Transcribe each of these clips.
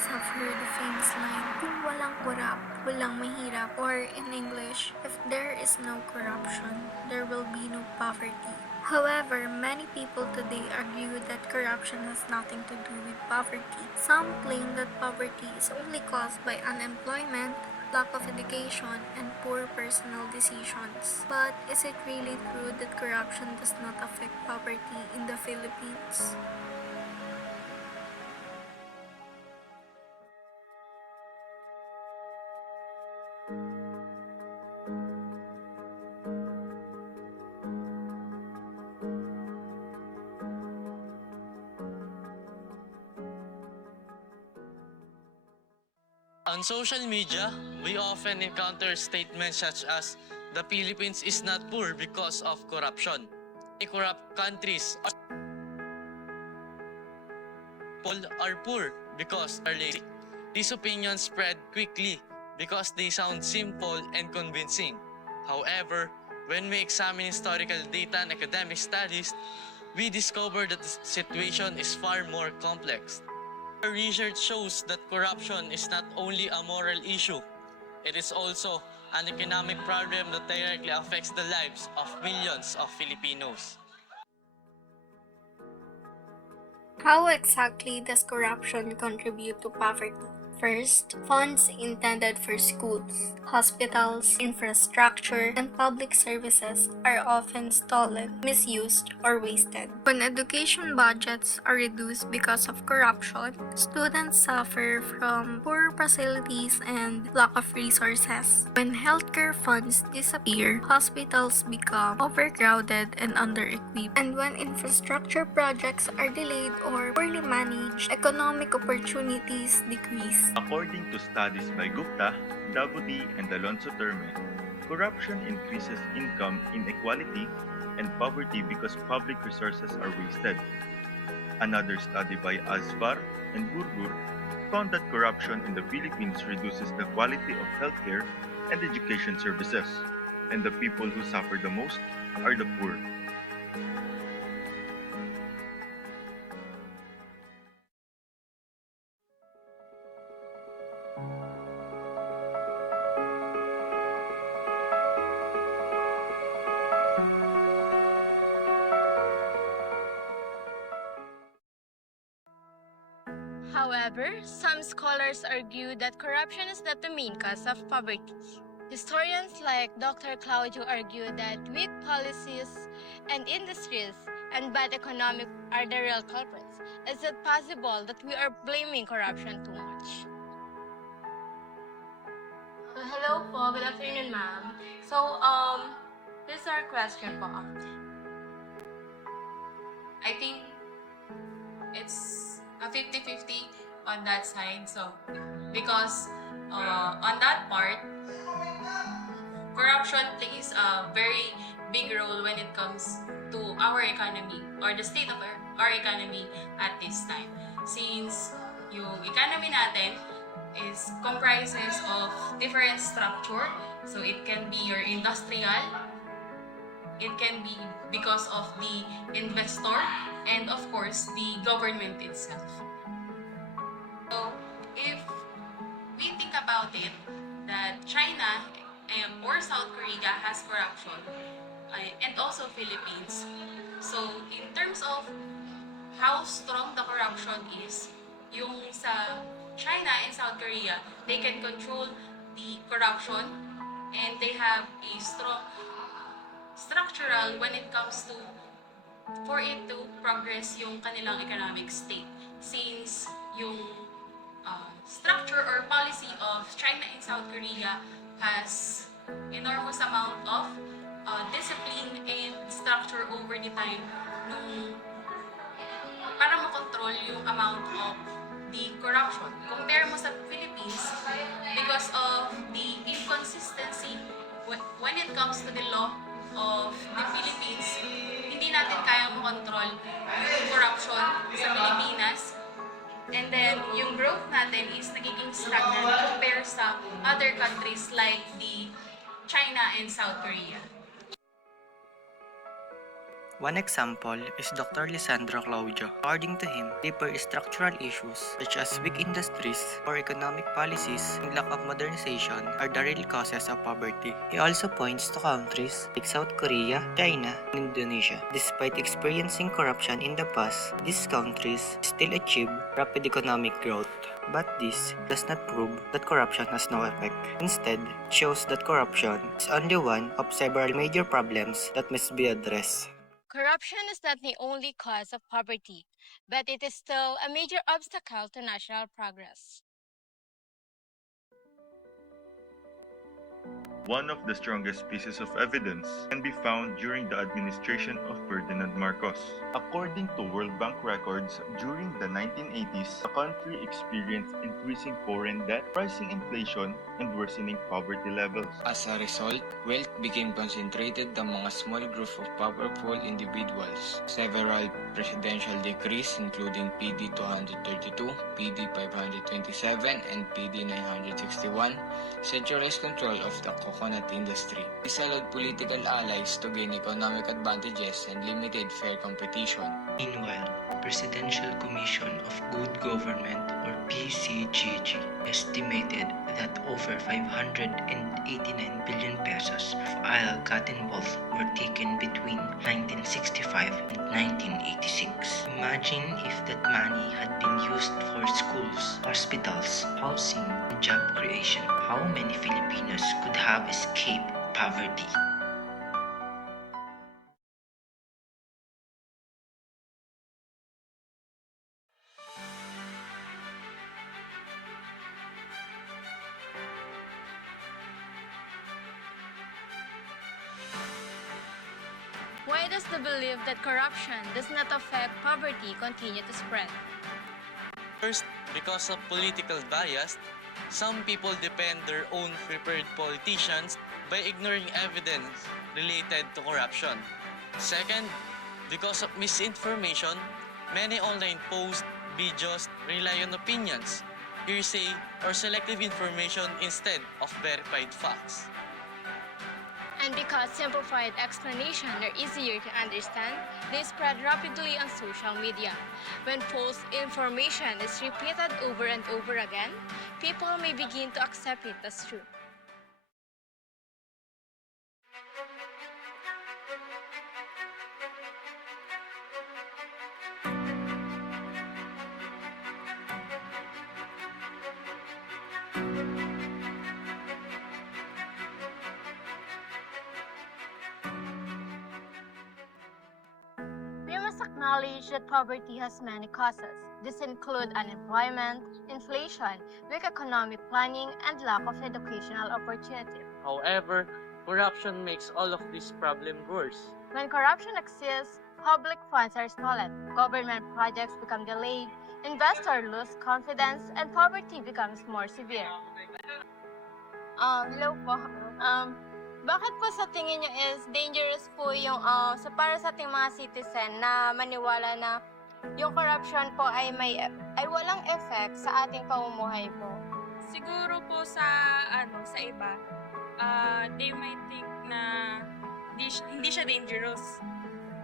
Philippines have heard the famous line, kung walang korap, walang mahirap, or in English, if there is no corruption, there will be no poverty. However, many people today argue that corruption has nothing to do with poverty. Some claim that poverty is only caused by unemployment, lack of education, and poor personal decisions. But is it really true that corruption does not affect poverty in the Philippines? On social media, we often encounter statements such as, the Philippines is not poor because of corruption. Corrupt countries are poor because they are lazy. These opinions spread quickly because they sound simple and convincing. However, when we examine historical data and academic studies, we discover that the situation is far more complex. Our research shows that corruption is not only a moral issue, it is also an economic problem that directly affects the lives of millions of Filipinos. How exactly does corruption contribute to poverty? First, funds intended for schools, hospitals, infrastructure, and public services are often stolen, misused, or wasted. When education budgets are reduced because of corruption, students suffer from poor facilities and lack of resources. When healthcare funds disappear, hospitals become overcrowded and under-equipped. And when infrastructure projects are delayed or poorly managed, economic opportunities decrease. According to studies by Gupta, Davudi, and Alonso Terme, corruption increases income inequality and poverty because public resources are wasted. Another study by Azfar and Burgur found that corruption in the Philippines reduces the quality of healthcare and education services, and the people who suffer the most are the poor. However, some scholars argue that corruption is not the main cause of poverty. Historians like Dr. Claudio argue that weak policies and industries and bad economic are the real culprits. Is it possible that we are blaming corruption too much? Hello po, good afternoon ma'am. So, this is our question po. I think it's a 50-50 on that side. So, because on that part, corruption plays a very big role when it comes to our economy or the state of our economy at this time. Since yung economy natin is comprises of different structure. So it can be your industrial, it can be because of the investor, and of course the government itself. So if we think about it, that China or South Korea has corruption, and also Philippines. So in terms of how strong the corruption is, yung sa China and South Korea, they can control the corruption and they have a strong structural when it comes to for it to progress yung kanilang economic state. Since yung structure or policy of China and South Korea has enormous amount of discipline and structure over the time nung para makontrol yung amount of the corruption. Compare mo sa Philippines, because of the inconsistency when it comes to the law of the Philippines, hindi natin kaya makontrol yung corruption sa Pilipinas. And then, yung growth natin is nagiging stagnant compared sa other countries like the China and South Korea. One example is Dr. Lisandro Claudio. According to him, deeper structural issues such as weak industries or economic policies and lack of modernization are the real causes of poverty. He also points to countries like South Korea, China, and Indonesia. Despite experiencing corruption in the past, these countries still achieve rapid economic growth. But this does not prove that corruption has no effect. Instead, it shows that corruption is only one of several major problems that must be addressed. Corruption is not the only cause of poverty, but it is still a major obstacle to national progress. One of the strongest pieces of evidence can be found during the administration of Ferdinand Marcos. According to World Bank records, during the 1980s, the country experienced increasing foreign debt, rising inflation, and worsening poverty levels. As a result, wealth became concentrated among a small group of powerful individuals. Several presidential decrees including PD 232, PD 527, and PD 961 centralized control of the coconut industry. This allowed political allies to gain economic advantages and limited fair competition. Meanwhile, Presidential Commission of Good Government or PCGG estimated that over 589 billion pesos of ill-gotten wealth were taken between 1965 and 1986. Imagine if that money had been used for schools, hospitals, housing, and job creation. How many Filipinos could have escaped poverty? Why does the belief that corruption does not affect poverty continue to spread? First, because of political bias, some people depend their own prepared politicians by ignoring evidence related to corruption. Second, because of misinformation, many online posts, videos rely on opinions, hearsay, or selective information instead of verified facts. And because simplified explanations are easier to understand, they spread rapidly on social media. When false information is repeated over and over again, people may begin to accept it as true. We must acknowledge that poverty has many causes. These include unemployment, inflation, weak economic planning, and lack of educational opportunity. However, corruption makes all of these problems worse. When corruption exists, public funds are stolen, government projects become delayed, investors lose confidence, and poverty becomes more severe. Hello po. Bakit po sa tingin nyo is dangerous po yung para sa ating mga citizen na maniwala na yung corruption po ay walang effect sa ating pamumuhay po? Siguro po sa iba, they might think na hindi siya dangerous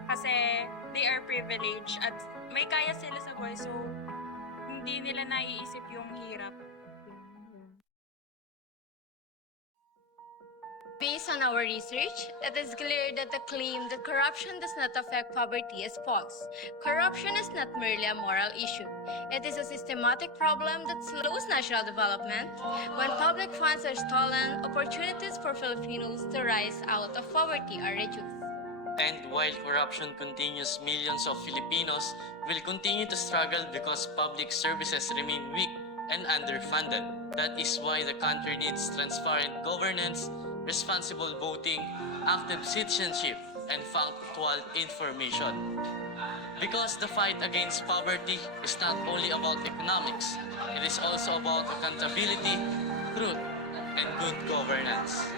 kasi they are privileged at may kaya sila sa buhay, so hindi nila naiisip yung hirap. Based on our research, it is clear that the claim that corruption does not affect poverty is false. Corruption is not merely a moral issue. It is a systematic problem that slows national development. When public funds are stolen, opportunities for Filipinos to rise out of poverty are reduced. And while corruption continues, millions of Filipinos will continue to struggle because public services remain weak and underfunded. That is why the country needs transparent governance, responsible voting, active citizenship, and factual information. Because the fight against poverty is not only about economics, it is also about accountability, truth, and good governance.